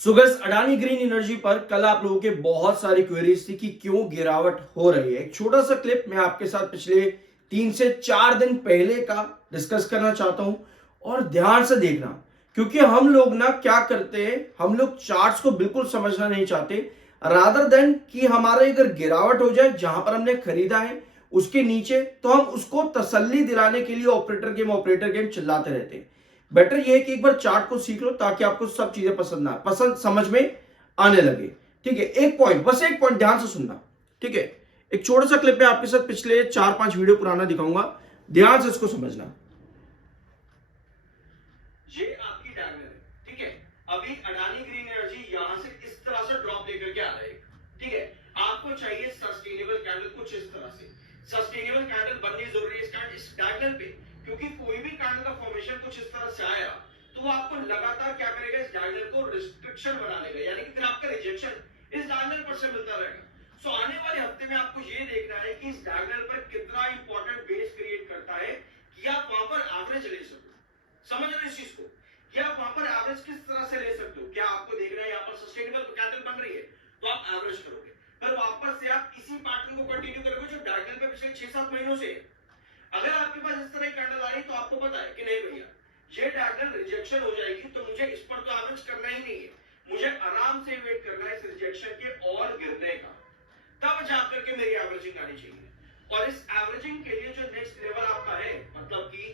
सुगस Adani green energy पर कल आप लोगों के बहुत सारी क्वेरीज थी कि क्यों गिरावट हो रही है। एक छोटा सा क्लिप मैं आपके साथ पिछले 3 से 4 दिन पहले का डिस्कस करना चाहता हूं और ध्यान से देखना, क्योंकि हम लोग ना क्या करते हैं, हम लोग चार्ट्स को बिल्कुल समझना नहीं चाहते। रादर देन कि हमारा अगर गिरावट हो जाए जहां पर हमने खरीदा है उसके नीचे, तो हम उसको तसल्ली दिलाने के लिए ऑपरेटर गेम चिल्लाते रहते हैं। बेटर ये है कि एक बार चार्ट को सीख लो ताकि आपको सब चीजें पसंद समझ में आने लगे। ठीक है, बस एक पॉइंट ध्यान से सुनना। ठीक है, एक छोटा सा क्लिप मैं आपके साथ पिछले 4-5 वीडियो पुराना दिखाऊंगा, ध्यान से इसको समझना। ये आपकी डायगोनल है। ठीक है, अभी अडानी ग्रीन एनर्जी यहां से इस तरह से ड्रॉप लेकर के आ रहा है। ठीक है, आपको चाहिए सस्टेनेबल कैंडल कुछ इस तरह से। सस्टेनेबल कैंडल बननी जरूरी है इस डायगोनल पे, क्योंकि कोई भी कैंडल का फॉर्मेशन कुछ इस तरह से आया तो वो आपको लगातार क्या करेगा, इस डायगोनल को रिस्ट्रिक्शन बना लेगा, यानी कि फिर आपका रिजेक्शन इस डायगोनल पर से मिलता रहेगा। सो आने वाले हफ्ते में आपको ये देखना है कि इस डायगोनल पर कितना इंपॉर्टेंट बेस क्रिएट करता है कि आप वहां पर एवरेज ले सको। समझ रहे इस चीज को कि आप वहां पर एवरेज किस तरह से ले सकते हो। क्या आपको देखना है यहाँ पर सस्टेनेबल कैंडल बन रही है तो आप एवरेज करोगे, पर वापस से आप इसी पैटर्न को कंटिन्यू करोगे जो डायगोनल पे पिछले 6-7 महीनों से। अगर आपके पास इस तरह की कैंडल आ रही तो आपको पता है कि नहीं भैया ये डायगोनल रिजेक्शन हो जाएगी, तो मुझे इस पर तो एवरेज करना ही नहीं है, मुझे आराम से वेट करना है इस रिजेक्शन के और गिरने का, तब जाकर के मेरी एवरेजिंग आनी चाहिए। और इस एवरेजिंग के लिए जो नेक्स्ट लेवल आपका है, मतलब कि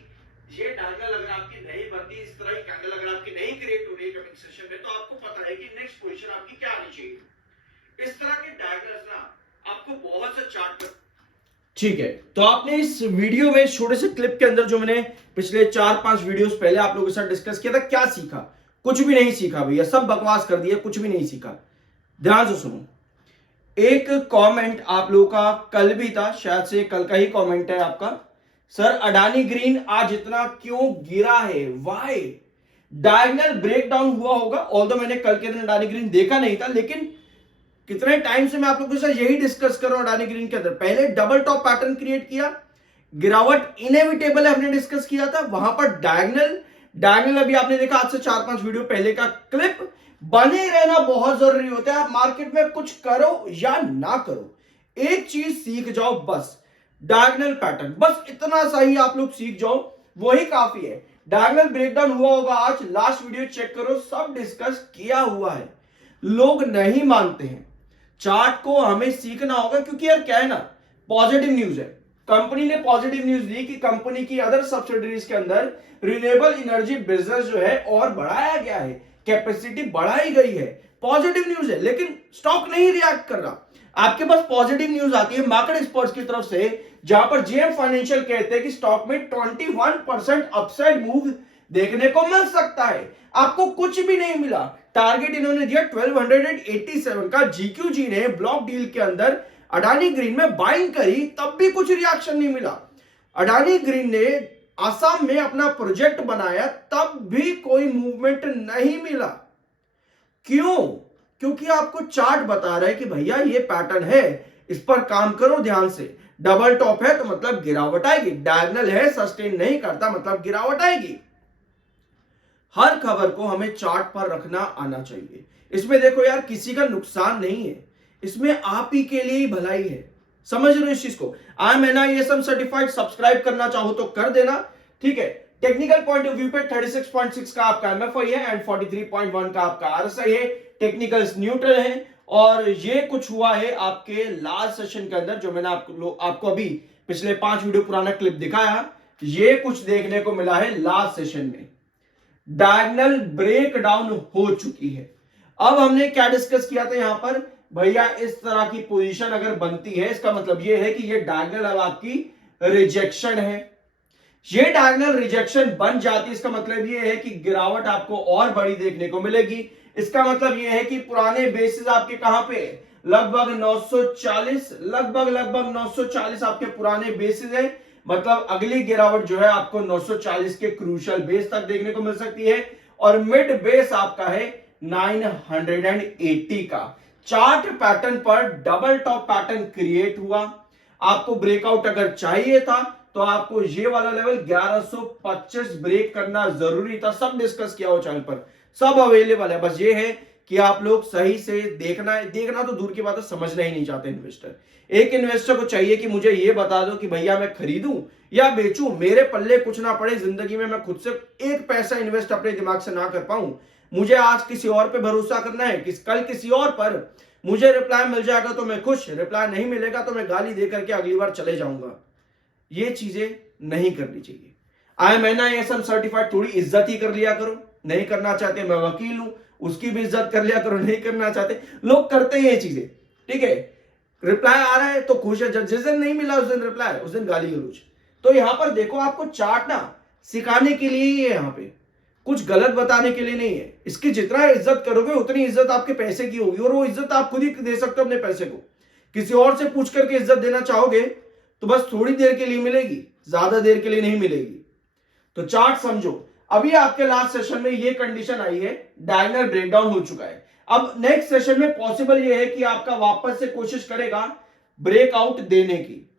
ये डायगोनल अगर आपकी नहीं बनती, इस तरह की कैंडल अगर आपकी नहीं क्रिएट हो रही है कमिंग सेशन में, तो आपको पता है कि नेक्स्ट पोजीशन आपकी क्या आनी चाहिए। इस तरह के डायगोनल्स ना आपको बहुत से चार्ट पर। ठीक है, तो आपने इस वीडियो में छोटे से क्लिप के अंदर जो मैंने पिछले 4-5 वीडियोस पहले आप लोगों के साथ डिस्कस किया था, क्या सीखा? कुछ भी नहीं सीखा भैया, सब बकवास कर दिया, कुछ भी नहीं सीखा। ध्यान से सुनो। एक कमेंट आप लोगों का कल भी था, शायद से कल का ही कमेंट है आपका, सर अडानी ग्रीन आज इतना क्यों गिरा है, व्हाई? डायगोनल ब्रेकडाउन हुआ होगा, ऑल्दो मैंने कल के दिन अडानी ग्रीन देखा नहीं था, लेकिन कितने टाइम से मैं आप लोगों के साथ यही डिस्कस कर रहा हूं। अडानी ग्रीन के अंदर पहले डबल टॉप पैटर्न क्रिएट किया, गिरावट इनएविटेबल है, हमने डिस्कस किया था। वहां पर डायगोनल अभी आपने देखा आज से 4-5 वीडियो पहले का क्लिप। बने रहना बहुत जरूरी होता है, आप मार्केट में कुछ करो या ना करो, एक चीज सीख जाओ बस, डायगोनल पैटर्न, बस इतना सा ही आप लोग सीख जाओ, वही काफी है। डायगोनल ब्रेकडाउन हुआ होगा आज, लास्ट वीडियो चेक करो, सब डिस्कस किया हुआ है। लोग नहीं मानते हैं, चार्ट को हमें सीखना होगा, क्योंकि यार क्या है ना, पॉजिटिव न्यूज है। कंपनी ने पॉजिटिव न्यूज दी कि कंपनी की अदर सब्सिडरीज के अंदर रिन्यूएबल एनर्जी बिजनेस जो है और बढ़ाया गया है, कैपेसिटी बढ़ाई गई है, पॉजिटिव न्यूज है। लेकिन स्टॉक नहीं रिएक्ट कर रहा। आपके पास पॉजिटिव न्यूज आती है मार्केट एक्सपर्ट्स की तरफ से, जहां पर जेएम फाइनेंशियल कहते हैं कि स्टॉक में 21% अपसाइड मूव देखने को मिल सकता है। आपको कुछ भी नहीं मिला, टारगेट इन्होंने दिया 1287 का, जीक्यूजी ने ब्लॉक डील के अंदर अडानी ग्रीन में बाइंग करी, तब भी कुछ रिएक्शन नहीं मिला। अडानी ग्रीन ने असम में अपना प्रोजेक्ट बनाया, तब भी कोई मूवमेंट नहीं मिला। क्यों? क्योंकि आपको चार्ट बता रहा है कि भैया ये पैटर्न है, इस पर काम करो ध्यान से। डबल टॉप है तो मतलब गिरावट आएगी, डायगोनल है सस्टेन नहीं करता मतलब गिरावट आएगी। हर खबर को हमें चार्ट पर रखना आना चाहिए। इसमें देखो यार, किसी का नुकसान नहीं है, इसमें आप ही के लिए ही भलाई है। समझ रहे हो इस चीज को? IAM सर्टिफाइड, सब्सक्राइब करना चाहो तो कर देना। ठीक है, टेक्निकल पॉइंट ऑफ व्यू पे 36.6 का आपका MFI है एंड 43.1 का आपका RSI है। टेक्निकल्स न्यूट्रल है, और ये कुछ हुआ है आपके लास्ट सेशन के अंदर, जो मैंने आपको अभी पिछले 5 वीडियो पुराना क्लिप दिखाया, ये कुछ देखने को मिला है लास्ट सेशन में। डायगोनल ब्रेक डाउन हो चुकी है। अब हमने क्या डिस्कस किया था यहां पर, भैया इस तरह की पोजीशन अगर बनती है, इसका मतलब यह है कि ये डायगोनल अब आपकी रिजेक्शन है। ये डायगोनल रिजेक्शन बन जाती है, इसका मतलब यह है कि गिरावट आपको और बड़ी देखने को मिलेगी। इसका मतलब यह है कि पुराने बेसिस आपके कहां पे, लगभग 940 आपके पुराने बेसिस है। मतलब अगली गिरावट जो है आपको 940 के क्रूशियल बेस तक देखने को मिल सकती है, और मिड बेस आपका है 980 का। चार्ट पैटर्न पर डबल टॉप पैटर्न क्रिएट हुआ। आपको ब्रेकआउट अगर चाहिए था तो आपको ये वाला लेवल 1125 ब्रेक करना जरूरी था। सब डिस्कस किया हो चैनल पर, सब अवेलेबल है। बस ये है कि आप लोग सही से देखना तो दूर की बात है, समझना ही नहीं चाहते इन्वेस्टर। एक इन्वेस्टर को चाहिए कि मुझे ये बता दो कि भैया मैं खरीदूं या बेचूं, मेरे पल्ले कुछ ना पड़े जिंदगी में, मैं खुद से एक पैसा इन्वेस्ट अपने दिमाग से ना कर पाऊं, मुझे आज किसी और पे भरोसा करना है, कल किसी और पर, मुझे रिप्लाई मिल जाएगा तो मैं खुश, रिप्लाई नहीं मिलेगा तो मैं गाली दे करके अगली बार चले जाऊंगा। ये चीजें नहीं करनी चाहिए। IMNISM सर्टिफाइड थोड़ी इज्जत ही कर लिया करो, नहीं करना चाहते मैं वकील हूं उसकी भी इज्जत कर लिया करो, नहीं करना चाहते लोग करते हैं ये चीजें, ठीक है। रिप्लाई आ रहा है तो खुश है, जिस दिन नहीं मिला उस दिन रिप्लाई, उस दिन गाली गलौज। तो यहां पर देखो आपको चार्ट ना सिखाने के लिए ही है, यहां पे कुछ गलत बताने के लिए नहीं है। इसकी जितना इज्जत करोगे उतनी इज्जत आपके पैसे की होगी, और वो इज्जत आप खुद ही दे सकते हो अपने पैसे को। किसी और से पूछ करके इज्जत देना चाहोगे तो बस थोड़ी देर के लिए मिलेगी, ज्यादा देर के लिए नहीं मिलेगी। तो चार्ट समझो। अभी आपके लास्ट सेशन में ये कंडीशन आई है, डायगोनल ब्रेकडाउन हो चुका है। अब नेक्स्ट सेशन में पॉसिबल ये है कि आपका वापस से कोशिश करेगा ब्रेकआउट देने की।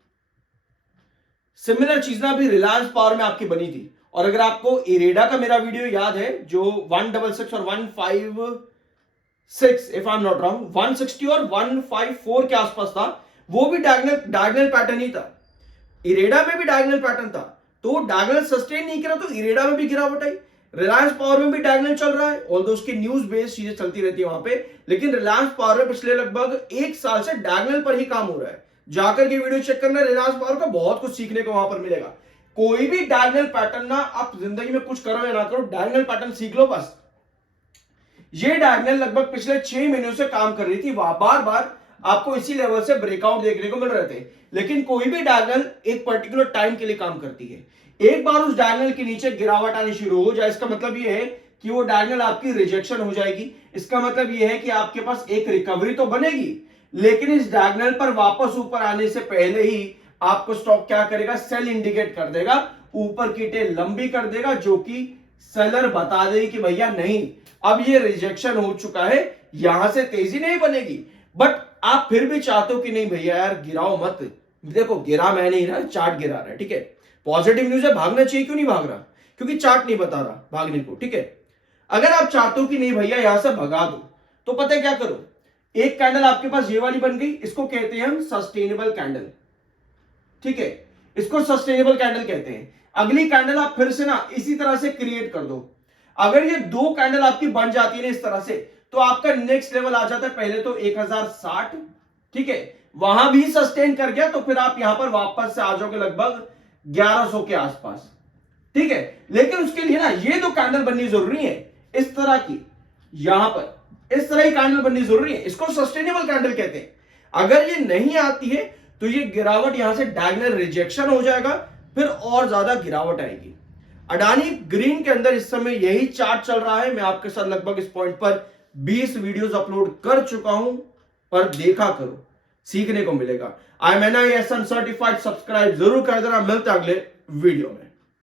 सिमिलर चीज ना अभी रिलायंस पावर में आपकी बनी थी। और अगर आपको इरेडा का मेरा वीडियो याद है जो 166 और 156 if I am not wrong 160 और 154 के आसपास था, वो भी डायगोनल पैटर्न ही था। इरेडा में भी डायगोनल पैटर्न था, तो डायगोनल सस्टेन नहीं करा तो इरेडा में भी गिरावट आई। रिलायंस पावर में भी डायगोनल चल रहा है, ऑल्दो उसकी न्यूज बेस्ड चीजें चलती रहती है वहां पे, लेकिन रिलायंस पावर में पिछले लगभग एक साल से डायगोनल पर ही काम हो रहा है। जाकर के वीडियो चेक करना, रिलायंस पावर का बहुत कुछ सीखने को वहां पर मिलेगा। कोई भी डायगोनल पैटर्न ना आप जिंदगी में कुछ करो या ना करो, डायगोनल पैटर्न सीख लो बस। ये डायगोनल लगभग पिछले 6 महीनों से काम कर रही थी, वहां बार बार आपको इसी लेवल से ब्रेकआउट देखने को मिल रहे थे। लेकिन कोई भी डायगोनल एक पर्टिकुलर टाइम के लिए काम करती है। एक बार उस डायगोनल के नीचे गिरावट आनी शुरू हो जाए, इसका मतलब यह है कि वो डायगोनल आपकी रिजेक्शन हो जाएगी। इसका मतलब यह है कि आपके पास एक रिकवरी तो बनेगी, लेकिन इस डायगोनल पर वापस ऊपर आने से पहले ही आपको स्टॉक क्या करेगा, सेल इंडिकेट कर देगा, ऊपर की टेल लंबी कर देगा, जो कि सेलर बता देगी कि भैया नहीं अब ये रिजेक्शन हो चुका है, यहां से तेजी नहीं बनेगी। बट आप फिर भी चाहते हो कि नहीं भैया यार गिराओ मत, देखो गिरा मैं नहीं रहा, चार्ट गिरा रहा है, ठीक है। पॉजिटिव न्यूज है, भागना चाहिए, क्यों नहीं भाग रहा, क्योंकि चार्ट नहीं बता रहा भागने को, ठीक है। अगर आप चाहते हो कि नहीं भैया यहां से भगा दो, तो पता है क्या करो, एक कैंडल आपके पास ये वाली बन गई, इसको कहते हैं हम सस्टेनेबल कैंडल, ठीक है, इसको सस्टेनेबल कैंडल कहते हैं। अगली कैंडल आप फिर से ना इसी तरह से क्रिएट कर दो। अगर ये दो कैंडल आपकी बन जाती है ना इस तरह से, तो आपका नेक्स्ट लेवल आ जाता है पहले तो 1060, ठीक है, वहां भी सस्टेन कर गया तो फिर आप यहां पर वापस से आ जाओगे लगभग 1100 के आसपास, ठीक है। लेकिन उसके लिए ना ये दो कैंडल बननी जरूरी है, इस तरह की, यहां पर इस तरह की कैंडल बननी जरूरी है, इसको सस्टेनेबल कैंडल कहते हैं। अगर ये नहीं आती है तो ये गिरावट यहां से डायगोनल रिजेक्शन हो जाएगा, फिर और ज्यादा गिरावट आएगी। अडानी ग्रीन के अंदर इस समय यही चार्ट चल रहा है। मैं आपके साथ लगभग इस पॉइंट पर 20 वीडियोस अपलोड कर चुका हूं, पर देखा करो, सीखने को मिलेगा। IMNISM सर्टिफाइड, सब्सक्राइब जरूर कर देना। मिलते हैं अगले वीडियो में।